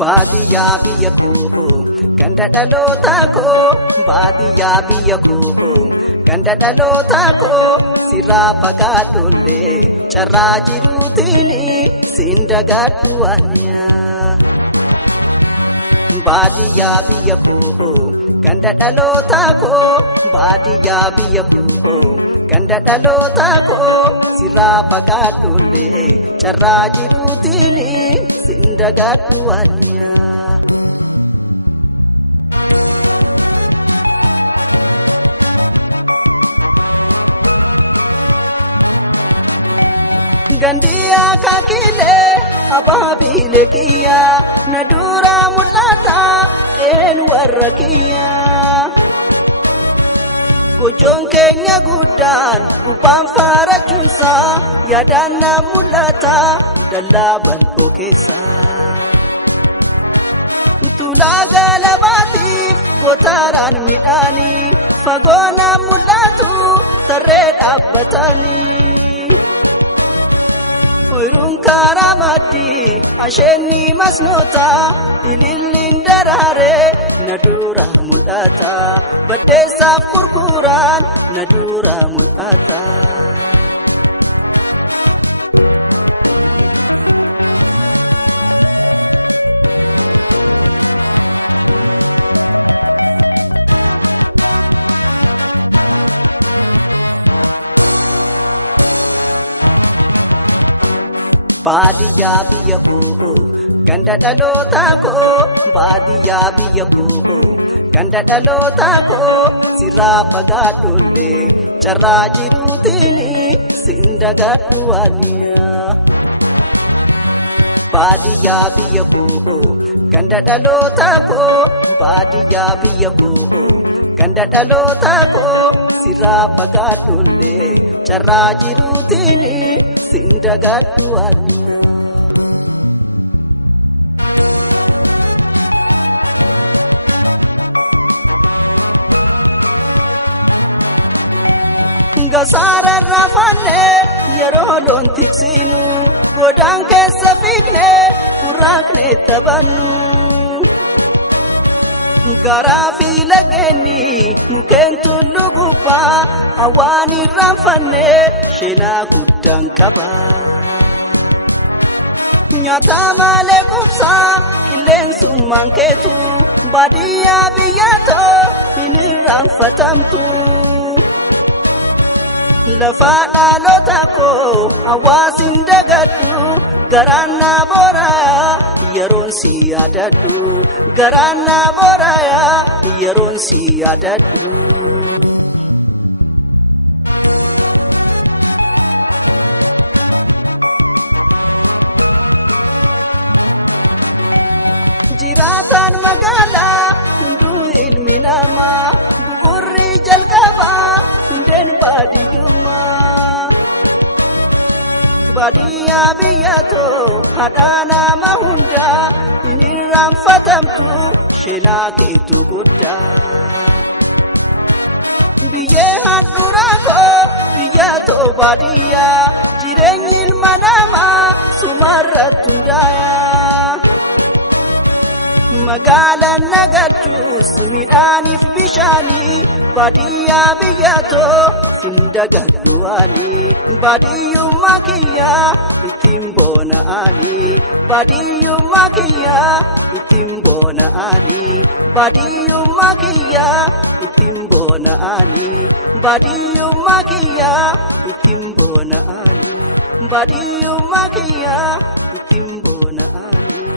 Baadiyyaa biyya koo ganda dhaloota koo baadiyyaa biyya koo ganda dhaloota koo sirraa fagaadhollee carraa jiruutiin siin dagadhu aniyaa. Baadiyyaa biyya koo ganda dhaloota koo baadiyyaa biyya koo ganda dhaloota koo sirraa fagaadhollee carraa jiruutiin siin dagadhu aniyaa. Gandiya kakile ababile kiya nadura mulata en warrakiya Gojoon keenya guddaan gubbaan faarachuunsa yaadannaa mulata dallaa bal'oo keessa Tulaa galabaatiif gootaraan midhaanii fagoonaa mul'atu tarree dhaabbatanii Oyiruun karaa maddii asheenni masnoota ililliin daraaree na dura mul'ata baddeessaaf gurguraan na dura mul'ata. Baadiyyaa biyya koo ganda dhaloota koo baadiyyaa biyya koo ganda dhaloota koo sirraa fagaadhollee carraa jiruutiin siin dagadhu aniyaa. Baadiyyaa biyya koo ganda dhaloota koo baadiyyaa biyya koo ganda dhaloota koo sirraa fagaadhollee carraa jiruutiin siin dagadhu aniyaa. Gasaara raafannee yeroo loon tiksinu godaan keessa fiignee burraaqnee taphannu. Garaa fi lageenni mukeen tullu gubbaa hawaan irraanfannee sheenaa guddaan qaba. Nyaata malee qubsaa qilleensummaan keetu baadiyyaa biyyatoo hin irraanfatamtu. Lafa dhaloota koo hawaasin dagadhu garaan na booraya yeroon si yaadadhu garaan na booraya yeroon si yaadadhu. Jiraataan magaalaa hunduu ilmi namaa bu'uurri jalqabaa hundeen baadiyyummaa. Baadiyyaa biyyatoo haadha nama hundaa hin irraanfatamtu sheenaa keetu guddaa. Biyyee handhuraa koo biyyatoo baadiyyaa jireenyi ilma namaa sumarratti hundaayaa. Magaalaan nagalchuus midhaaniif bishaanii baadiyyaa biyyatoo siin dagadhu ani baadiyyummaa kiyyaa ittiin boona'ani baadiyyummaa kiyyaa ittiin boona'ani baadiyyummaa kiyyaa ittiin boona'ani baadiyyummaa kiyyaa ittiin boona'ani baadiyyummaa kiyyaa ittiin boona'ani.